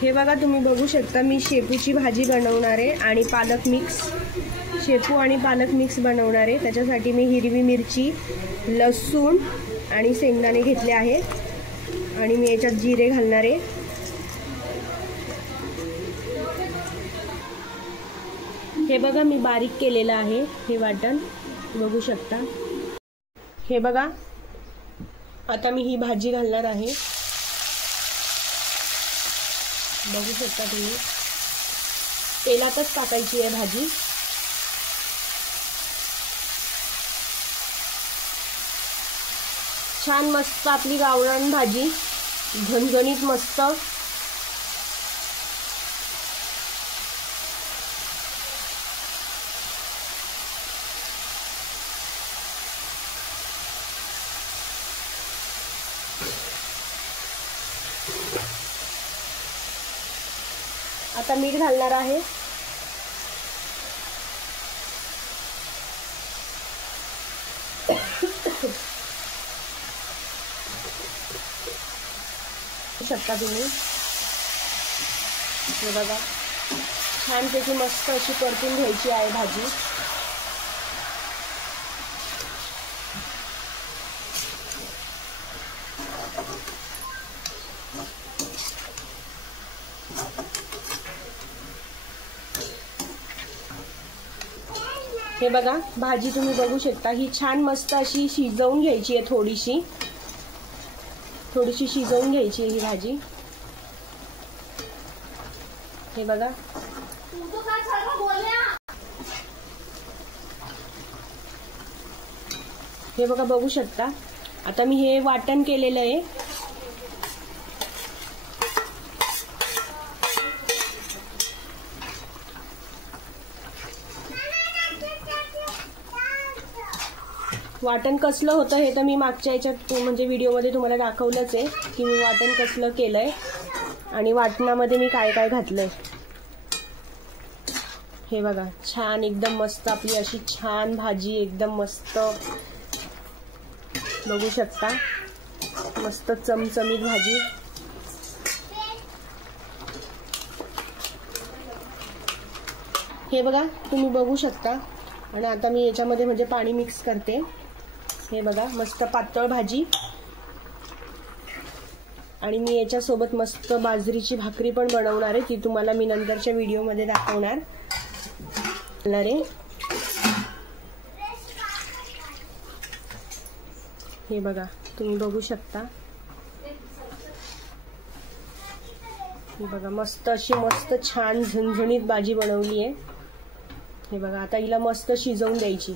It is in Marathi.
हे बघा तुम्ही बघू शकता मी शेपूची भाजी बनवणार आहे आणि पालक मिक्स, शेपू आणि पालक मिक्स बनवणार आहे। त्याच्यासाठी मी हिरवी मिरची, लसूण आणि शेंगदाणे घेतले आहेत आणि मी याच्यात जिरे घालणार आहे। हे बघा मी बारीक केलेलं आहे हे वाटण, बघू शकता। हे बघा आता मी ही भाजी घालणार आहे, बघू शकता तुम्ही। तेलातच टाकायची आहे भाजी। छान मस्त आपली गावरान भाजी, झणझणीत मस्त। आता मीठ घालणार आहे। शकता तुम्ही, हे बघा छानपैकी मस्त अशी परतून घ्यायची आहे भाजी। हे बघा भाजी तुम्ही बघू शकता, ही छान मस्त अशी शिजवून घ्यायची आहे, थोडीशी शिजवून घ्यायची आहे ही भाजी। हे बघा हे बघा बघू शकता। आता मी हे वाटण केलेलं आहे, वाटण कसलं होतं हे तर मी मागच्या याच्यात म्हणजे व्हिडिओमध्ये तुम्हाला दाखवलंच आहे की मी वाटण कसलं केलंय आणि वाटणामध्ये मी काय काय घातलंय। हे बघा छान एकदम मस्त आपली अशी छान भाजी, एकदम मस्त बघू शकता, मस्त चमचमीत भाजी। हे बघा तुम्ही बघू शकता। आणि आता मी याच्यामध्ये म्हणजे पाणी मिक्स करते। हे बघा मस्त पातळ भाजी आणि मी याच्यासोबत मस्त बाजरीची भाकरी पण बनवणार आहे, ती तुम्हाला मी नंतरच्या व्हिडिओमध्ये दाखवणार आहे। हे बघा तुम्ही बघू शकता, हे बघा मस्त अशी मस्त छान झणझणीत भाजी बनवली आहे। हे बघा आता हिला मस्त शिजवून द्यायची।